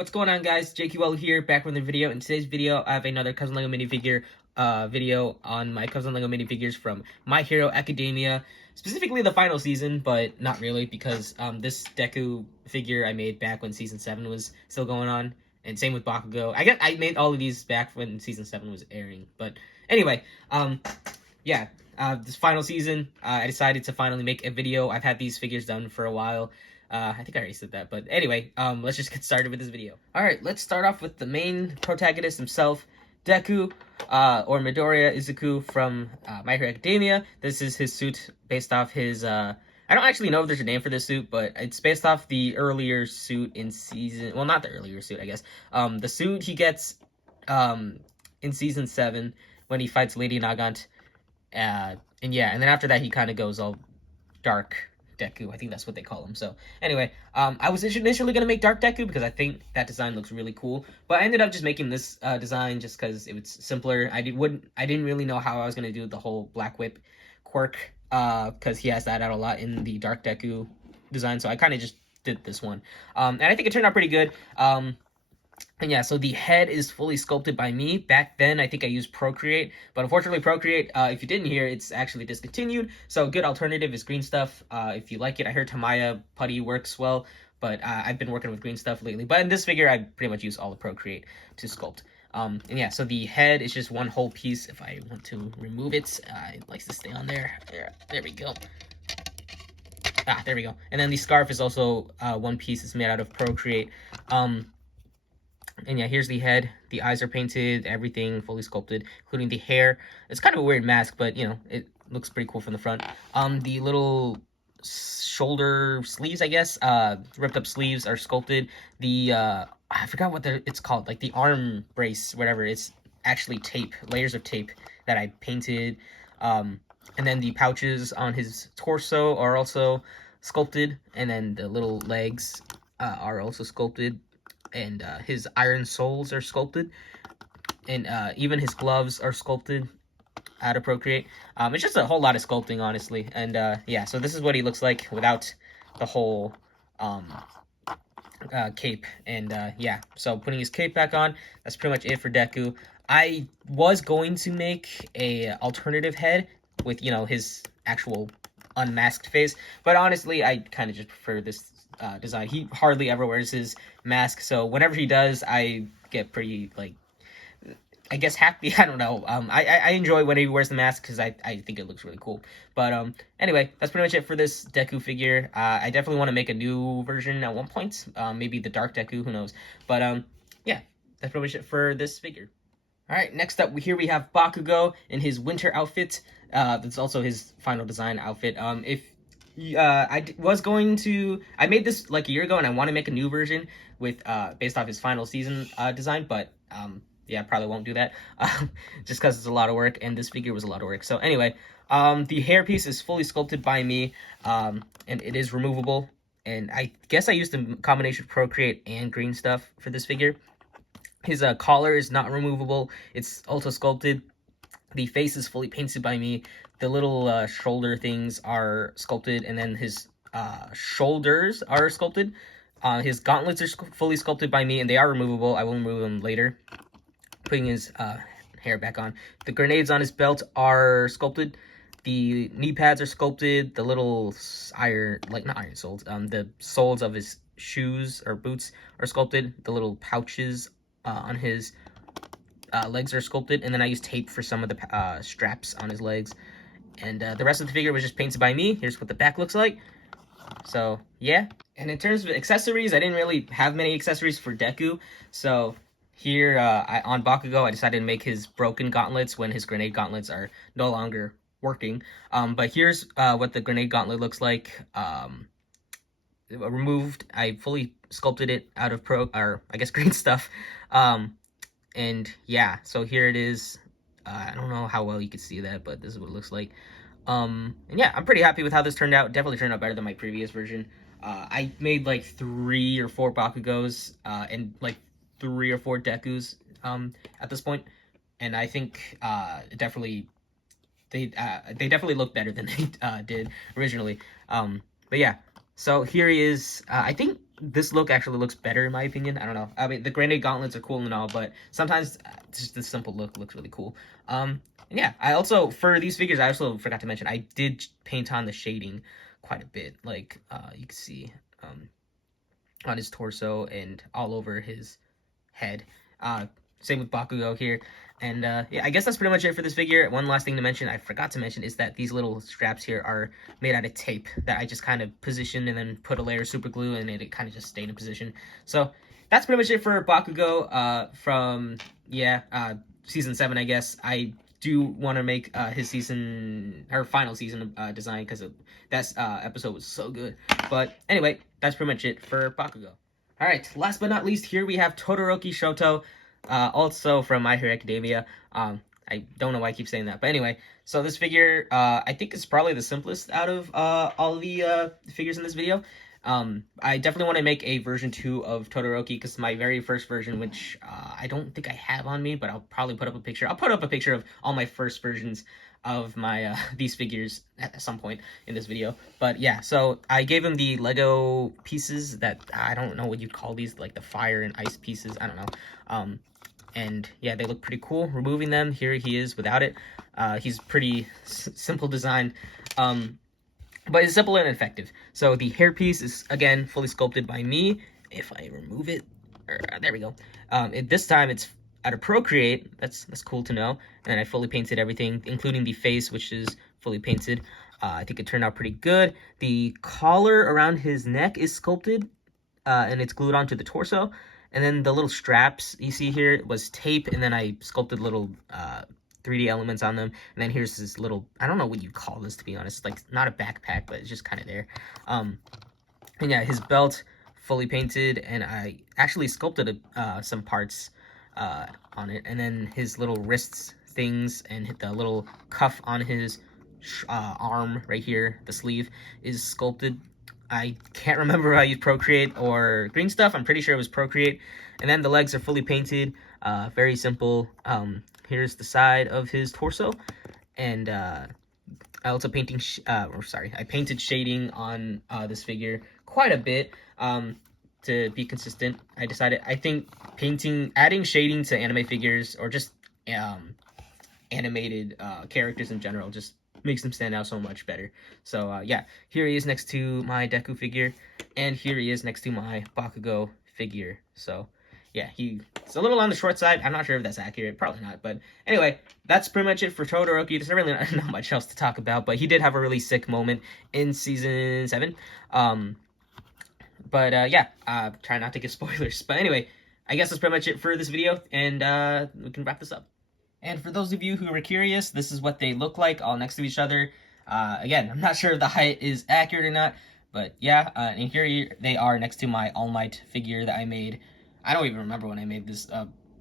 What's going on, guys? JQL here, back with another video. In today's video, I have another Cousin Lego minifigure video on my Cousin Lego minifigures from My Hero Academia, specifically the final season, but not really, because this Deku figure I made back when Season 7 was still going on, and same with Bakugou. I guess I made all of these back when Season 7 was airing, but anyway, yeah, this final season, I decided to finally make a video. I've had these figures done for a while. I think I already said that, but anyway, let's just get started with this video. Alright, let's start off with the main protagonist himself, Deku, or Midoriya S6 from My Hero Academia. This is his suit based off his, I don't actually know if there's a name for this suit, but it's based off the earlier suit in season, well, not the earlier suit, I guess. The suit he gets, in Season 7 when he fights Lady Nagant, and yeah, and then after that he kind of goes all dark Deku. I think that's what they call him. So anyway, I was initially gonna make Dark Deku because I think that design looks really cool, but I ended up just making this design just because it was simpler. I didn't really know how I was gonna do the whole Black Whip quirk because he has that out a lot in the Dark Deku design. So I kind of just did this one, and I think it turned out pretty good. And yeah, so the head is fully sculpted by me. Back then, I think I used Procreate, but unfortunately Procreate, if you didn't hear, it's actually discontinued. So a good alternative is green stuff. If you like it, I heard Tamaya Putty works well, but I've been working with green stuff lately. But in this figure, I pretty much use all the Procreate to sculpt. And yeah, so the head is just one whole piece. If I want to remove it, it likes to stay on there. There we go. There we go. And then the scarf is also one piece. It's made out of Procreate. And yeah, here's the head. The eyes are painted, everything fully sculpted, including the hair. It's kind of a weird mask, but, you know, it looks pretty cool from the front. The little shoulder sleeves, I guess, ripped up sleeves are sculpted. The, I forgot what it's called, like the arm brace, whatever. It's actually tape, layers of tape that I painted. And then the pouches on his torso are also sculpted. And then the little legs are also sculpted. And his iron soles are sculpted, and even his gloves are sculpted out of Procreate. It's just a whole lot of sculpting, honestly. And yeah, so this is what he looks like without the whole cape. And yeah, so putting his cape back on, that's pretty much it for Deku. I was going to make a alternative head with, you know, his actual unmasked face, but honestly, I kind of just prefer this design. He hardly ever wears his mask, so whenever he does, I get pretty, like, I guess happy. I don't know. I enjoy when he wears the mask because I think it looks really cool. But anyway, that's pretty much it for this Deku figure. I definitely want to make a new version at one point. Maybe the Dark Deku, who knows? But yeah, that's pretty much it for this figure. All right, next up here we have Bakugou in his winter outfit. That's also his final design outfit. I made this like a year ago, and I want to make a new version with based off his final season design, but yeah, I probably won't do that just because it's a lot of work, and this figure was a lot of work. So anyway, the hair piece is fully sculpted by me, and it is removable, and I guess I used a combination of Procreate and green stuff for this figure. His collar is not removable. It's also sculpted. The face is fully painted by me. The little shoulder things are sculpted, and then his shoulders are sculpted. His gauntlets are fully sculpted by me, and they are removable. I will remove them later. Putting his hair back on. The grenades on his belt are sculpted. The knee pads are sculpted. The little not iron soles, the soles of his shoes or boots are sculpted. The little pouches on his legs are sculpted, and then I used tape for some of the straps on his legs. And the rest of the figure was just painted by me. Here's what the back looks like. So yeah. And in terms of accessories, I didn't really have many accessories for Deku. So here on Bakugou, I decided to make his broken gauntlets when his grenade gauntlets are no longer working. But here's what the grenade gauntlet looks like. Removed. I fully sculpted it out of green stuff. And yeah, so here it is. I don't know how well you can see that, but this is what it looks like. And yeah, I'm pretty happy with how this turned out. Definitely turned out better than my previous version. I made like 3 or 4 Bakugous, and like 3 or 4 Dekus, at this point. And I think, they definitely look better than they, did originally. But yeah, so here he is. I think this look actually looks better in my opinion. I don't know. I mean, the granite gauntlets are cool and all, but sometimes just the simple look looks really cool. And yeah, I also, for these figures, I also forgot to mention, I did paint on the shading quite a bit. Like, you can see on his torso and all over his head. Same with Bakugou here. And yeah, I guess that's pretty much it for this figure. One last thing to mention, I forgot to mention, is that these little straps here are made out of tape that I just kind of positioned and then put a layer of super glue, and it kind of just stayed in position. So that's pretty much it for Bakugou from, yeah, season 7, I guess. I do want to make his season, or final season design, because that episode was so good. But anyway, that's pretty much it for Bakugou. Alright, last but not least, here we have Todoroki Shoto, also from My Hero Academia. I don't know why I keep saying that, but anyway, so this figure, I think is probably the simplest out of all the figures in this video. I definitely want to make a version 2 of Todoroki, because my very first version, which I don't think I have on me, but I'll probably put up a picture. I'll put up a picture of all my first versions of my these figures at some point in this video. But yeah, so I gave him the Lego pieces that, I don't know what you'd call these, like the fire and ice pieces, I don't know. And yeah, they look pretty cool. Removing them, here he is without it. He's pretty simple design, but it's simple and effective. So the hairpiece is, again, fully sculpted by me. If I remove it, there we go. This time it's out of Procreate. That's cool to know. And I fully painted everything, including the face, which is fully painted. I think it turned out pretty good. The collar around his neck is sculpted, and it's glued onto the torso. And then the little straps you see here was tape, and then I sculpted little 3D elements on them. And then here's this little, I don't know what you call this, to be honest, like not a backpack, but it's just kind of there. And yeah, his belt fully painted, and I actually sculpted some parts on it. And then his little wrists things and the little cuff on his arm right here, the sleeve, is sculpted. I can't remember if I used Procreate or green stuff. I'm pretty sure it was Procreate. And then the legs are fully painted. Very simple. Here's the side of his torso. And I also I painted shading on this figure quite a bit to be consistent. I think adding shading to anime figures, or just animated characters in general, just makes them stand out so much better. So yeah, here he is next to my Deku figure, and here he is next to my Bakugou figure. So yeah, he's a little on the short side. I'm not sure if that's accurate, probably not, but anyway, that's pretty much it for Todoroki. There's really not much else to talk about, but he did have a really sick moment in season 7. But yeah, try not to give spoilers. But anyway, I guess that's pretty much it for this video, and we can wrap this up. And for those of you who were curious, this is what they look like all next to each other. Again, I'm not sure if the height is accurate or not, but yeah, and here they are next to my All Might figure that I made. I don't even remember when I made this,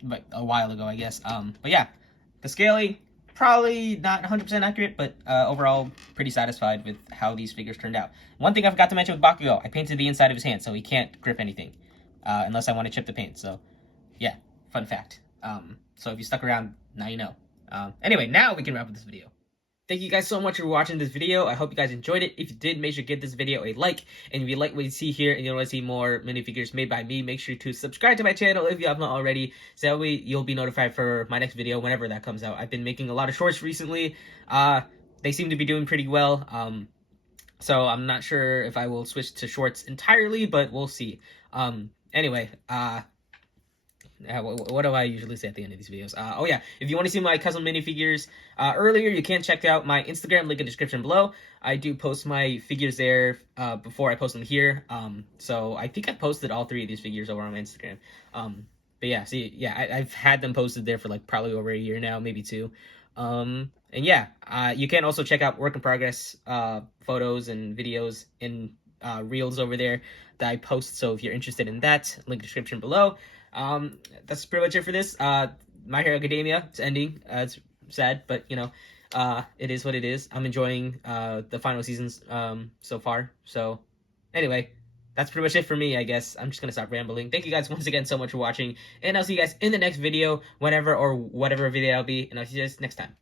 but a while ago, I guess. But yeah, the scaling, probably not 100% accurate, but overall, pretty satisfied with how these figures turned out. One thing I forgot to mention with Bakugou, I painted the inside of his hand, so he can't grip anything, unless I want to chip the paint. So yeah, fun fact. So if you stuck around, now you know. Anyway, now we can wrap up this video. Thank you guys so much for watching this video. I hope you guys enjoyed it. If you did, make sure to give this video a like. And if you like what you see here and you want to see more minifigures made by me, make sure to subscribe to my channel if you have not already. So that way you'll be notified for my next video whenever that comes out. I've been making a lot of shorts recently. They seem to be doing pretty well. So I'm not sure if I will switch to shorts entirely, but we'll see. Anyway, what do I usually say at the end of these videos? Oh yeah, if you want to see my custom minifigures earlier, you can check out my Instagram, link in the description below. I do post my figures there before I post them here. So I think I posted all 3 of these figures over on my Instagram. But yeah, see, yeah, I've had them posted there for like probably over a year now, maybe 2. And yeah, you can also check out work in progress photos and videos in reels over there that I post. So if you're interested in that, link in the description below. That's pretty much it for this. My Hero Academia, it's ending. It's sad, but you know, it is what it is. I'm enjoying the final seasons so far. So anyway, that's pretty much it for me, I guess. I'm just gonna stop rambling. Thank you guys once again so much for watching, and I'll see you guys in the next video, whenever or whatever video I'll be, and I'll see you guys next time.